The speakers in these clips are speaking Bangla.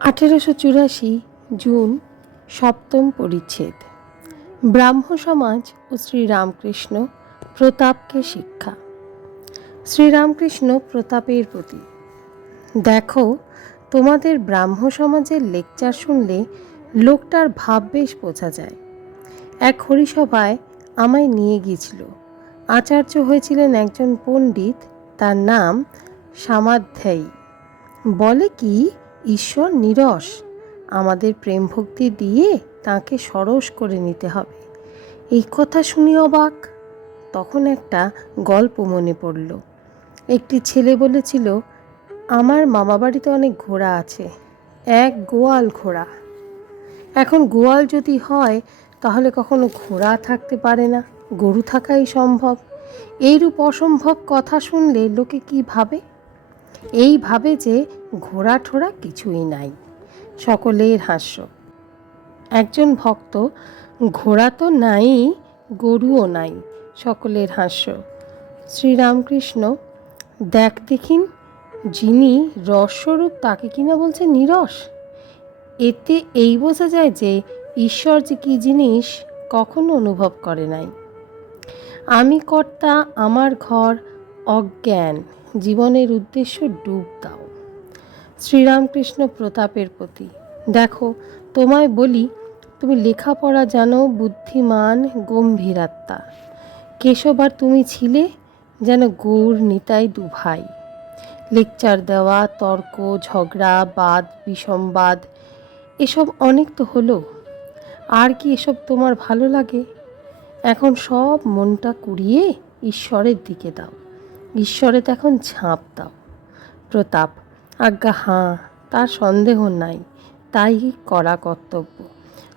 আঠেরোশো চুরাশি জুন সপ্তম পরিচ্ছেদ। ব্রাহ্ম সমাজ ও শ্রীরামকৃষ্ণ প্রতাপকে শিক্ষা। শ্রীরামকৃষ্ণ প্রতাপের প্রতি। দেখো, তোমাদের ব্রাহ্ম সমাজের লেকচার শুনলে লোকটার ভাব বেশ বোঝা যায়। এক হরিসভায় আমায় নিয়ে গিয়েছিল। আচার্য হয়েছিলেন একজন পণ্ডিত, তার নাম সামাধ্যায়ী। বলে কি? ঈশ্বর নিরস। আমাদের প্রেম ভক্তি দিয়ে তাকে সরস করে নিতে হবে। এই কথা শুনি অবাক। তখন একটা গল্প মনে পড়ল। একটি ছেলে বলেছিল, আমার মামা বাড়িতে অনেক ঘোড়া আছে। এক গোয়াল ঘোড়া। এখন গোয়াল যদি হয়, তাহলে কখনো ঘোড়া থাকতে পারে না। গরু থাকাই সম্ভব। এইরূপ অসম্ভব কথা শুনলে লোকে কি ভাবে? এই ভাবে যে ঘোড়া ঠোড়া কিছুই নাই, সকলের হাস্য। একজন ভক্ত, ঘোড়া তো নাই, গরুও নাই সকলের হাস্য। শ্রীরামকৃষ্ণ, দেখ দেখিন, যিনি রসস্বরূপ তাকে কিনা বলছে নিরস। এতে এই বোঝা যায় যে ঈশ্বর যে কী জিনিস কখনো অনুভব করে নাই। আমি কর্তা, আমার ঘর অজ্ঞান, জীবনের উদ্দেশ্য ডুব দাও। শ্রীরামকৃষ্ণ প্রতাপের প্রতি। দেখো, তোমায় বলি, তুমি লেখাপড়া জানো, বুদ্ধিমান, গম্ভীরাত্মা। কেশব আর তুমি ছিলে যেন গৌর নিতাই দু ভাই লেকচার দেওয়া, তর্ক, ঝগড়া, বাদ, বিসম্বাদ, এসব অনেক তো হলো। আর কি এসব তোমার ভালো লাগে? এখন সব মনটা কুড়িয়ে ঈশ্বরের দিকে দাও। ঈশ্বরে তো এখন ঝাঁপ দাও। প্রতাপ আজ্ঞা, হাঁ, তার সন্দেহ নাই, তাই করা কর্তব্য।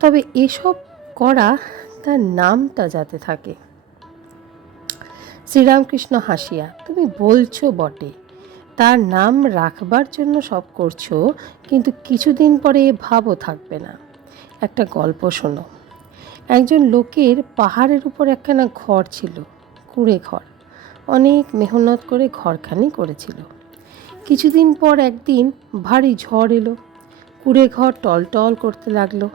তবে এসব করা তার নামটা যাতে থাকে। শ্রীরামকৃষ্ণ হাসিয়া, তুমি বলছো বটে, তার নাম রাখবার জন্য সব করছ, কিন্তু কিছুদিন পরে ভাবও থাকবে না। একটা গল্প শোনো। একজন লোকের পাহাড়ের উপর একখানা ঘর ছিল, কুঁড়ে ঘর। অনেক মেহনত করে ঘরখানি করেছিল। কিছুদিন পর একদিন ভারী ঝড় এলো। কুড়ে ঘর টলটল করতে লাগল।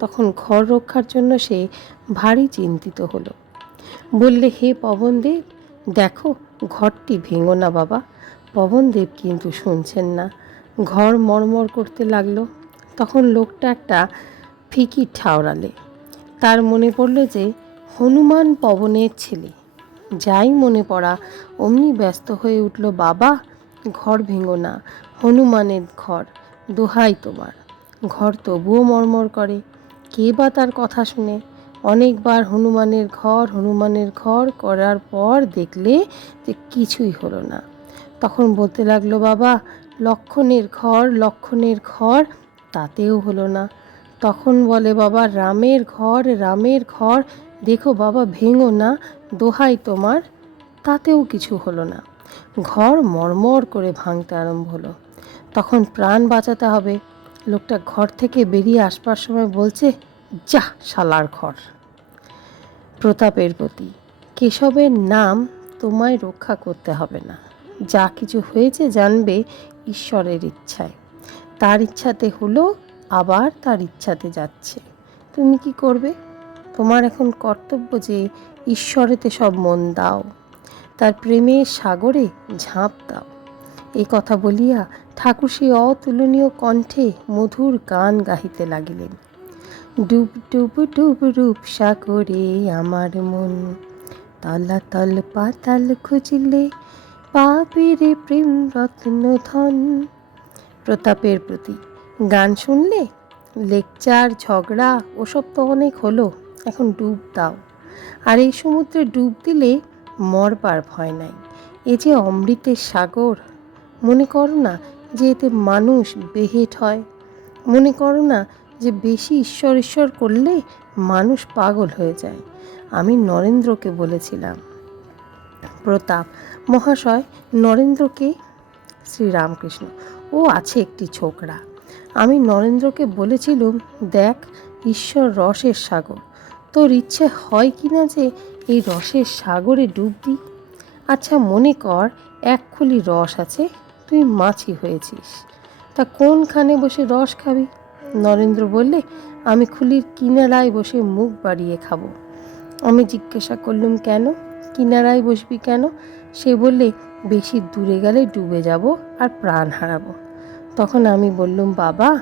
তখন ঘর রক্ষার জন্য সে ভারী চিন্তিত হলো। বললে, হে পবনদেব, দেখো, ঘরটি ভেঙো না বাবা। পবনদেব কিন্তু শুনছেন না। ঘর মরমর করতে লাগল। তখন লোকটা একটা ফিকি ঠাওরালে। তার মনে পড়ল যে, হনুমান পবনের ছেলে। যাই মনে পড়া, অমনি ব্যস্ত হয়ে উঠল, বাবা ঘর ভেঙো না, হনুমানের ঘর, দোহাই তোমার। ঘর তবুও মরমর করে, কে বা তার কথা শুনে? অনেকবার হনুমানের ঘর হনুমানের ঘর করার পর দেখলে যে কিছুই হলো না। তখন বলতে লাগল, বাবা, লক্ষণের ঘর লক্ষণের ঘর, তাতেও হলো না। তখন বলে, বাবা, রামের ঘর রামের ঘর, দেখো বাবা, ভেঙো না, দোহাই তোমার, তাতেও কিছু হলো না। ঘর মরমর করে ভাঙতে আরম্ভ হলো। তখন প্রাণ বাঁচাতে হবে। লোকটা ঘর থেকে বেরিয়ে আসবার সময় বলছে, যা শালার ঘর। প্রতাপের প্রতি, কেশবের নাম তোমায় রক্ষা করতে হবে না। যা কিছু হয়েছে জানবে ঈশ্বরের ইচ্ছায়। তার ইচ্ছাতে হলো, আবার তার ইচ্ছাতে যাচ্ছে। তুমি কি করবে? তোমার এখন কর্তব্য যে ঈশ্বরেতে সব মন দাও। তার প্রেমের সাগরে ঝাঁপ দাও। এই কথা বলিয়া ঠাকুর সেই অতুলনীয় কণ্ঠে মধুর গান গাহিতে লাগিলেন। ডুব ডুব ডুব রূপ সাগরে আমার মন তলাতল পাতাল খুঁজলে পাবে রে প্রেম রত্ন ধন। প্রতাপের প্রতি গান শুনলে লেকচার, ঝগড়া, ওসব তো অনেক হলো, এখন ডুব দাও। আর এই সমুদ্রে ডুব দিলে মরবার ভয় নাই। এ যে অমৃতের সাগর, মনে করো না যে এতে মানুষ বেহেট হয়? মনে করো না যে বেশি ঈশ্বর ঈশ্বর করলে মানুষ পাগল হয়ে যায়? আমি নরেন্দ্রকে বলেছিলাম। প্রতাপ, মহাশয়, নরেন্দ্রকে? শ্রীরামকৃষ্ণ, ও আছে একটি ছোকরা। আমি নরেন্দ্রকে বলেছিলুম, দেখ, ঈশ্বর রসের সাগর। তোর ইচ্ছে হয় কি না যে এই রসের সাগরে ডুব দিই। আচ্ছা মনে কর, এক খুলি রস আছে, তুই মাছি হয়েছিস। তা কোনখানে বসে রস খাবি? নরেন্দ্র বললে, আমি খুলির কিনারায় বসে মুখ বাড়িয়ে খাব। আমি জিজ্ঞাসা করলুম, কেন? কিনারায় বসবি কেন? সে বললে, বেশি দূরে গেলে ডুবে যাব আর প্রাণ হারাবো। তখন আমি বললুম, বাবা,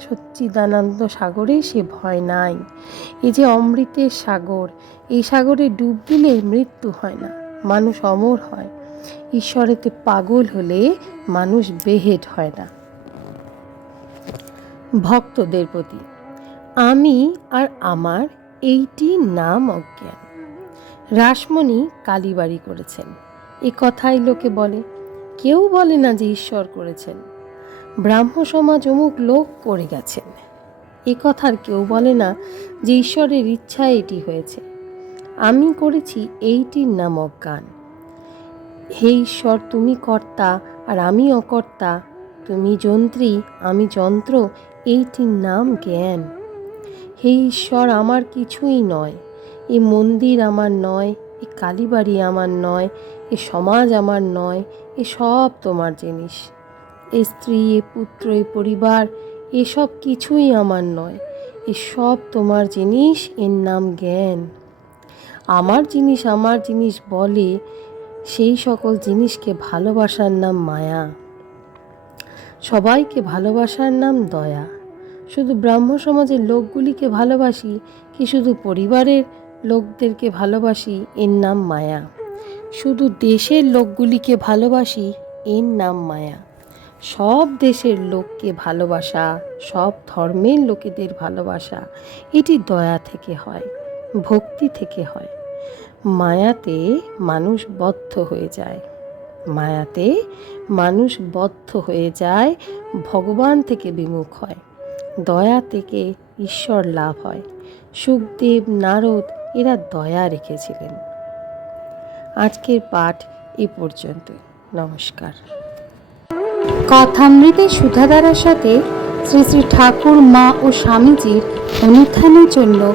সচ্চিদানন্দ সাগরে সে ভয় নাই। এই যে অমৃতের সাগর এই সাগরে ডুব দিলে মৃত্যু হয় না, মানুষ অমর হয়। ঈশ্বরেতে পাগল হলে মানুষ বেহেট হয় না। ভক্তদের প্রতি, আমি আর আমার এইটি নাম অজ্ঞান। রাসমণি কালীবাড়ি করেছেন। এ কথাই লোকে বলে, কেউ বলে না যে ঈশ্বর করেছেন। ব্রাহ্ম সমাজ অমুক লোক করে গেছেন। এ কথার কেউ বলে না যে ঈশ্বরের ইচ্ছা এটি হয়েছে। আমি করেছি এইটির নাম অজ্ঞান হে ঈশ্বর, তুমি কর্তা আর আমি অকর্তা, তুমি যন্ত্রী, আমি যন্ত্র, এইটির নাম জ্ঞান। হে ঈশ্বর, আমার কিছুই নয়, এ মন্দির আমার নয়, এ কালীবাড়ি আমার নয়, এ সমাজ আমার নয়, এ সব তোমার জিনিস। এ স্ত্রী, এ পুত্র, এ পরিবার এসব কিছুই আমার নয়, এ সব তোমার জিনিস, এর নাম জ্ঞান। আমার জিনিস আমার জিনিস বলে সেই সকল জিনিসকে ভালোবাসার নাম মায়া। সবাইকে ভালোবাসার নাম দয়া। শুধু ব্রাহ্ম সমাজের লোকগুলিকে ভালোবাসি কি শুধু পরিবারের লোকদেরকে ভালোবাসি, এর নাম মায়া। শুধু দেশের লোকগুলিকে ভালোবাসি, এর নাম মায়া। সব দেশের লোককে ভালোবাসা, সব ধর্মের লোকেদের ভালোবাসা, এটি দয়া থেকে হয়। ভক্তি থেকে হয়। মায়াতে মানুষ বদ্ধ হয়ে যায়। মায়াতে মানুষ বদ্ধ হয়ে যায়, ভগবান থেকে বিমুখ হয়। দয়া থেকে ঈশ্বর লাভ হয়। সুখদেব, নারদ এরা দয়া রেখেছিলেন। আজকের পাঠ এ পর্যন্ত নমস্কার। কথামৃতের সুধাধারার সাথে শ্রী শ্রী ঠাকুর, মা ও স্বামীজির অনুত্থানের জন্য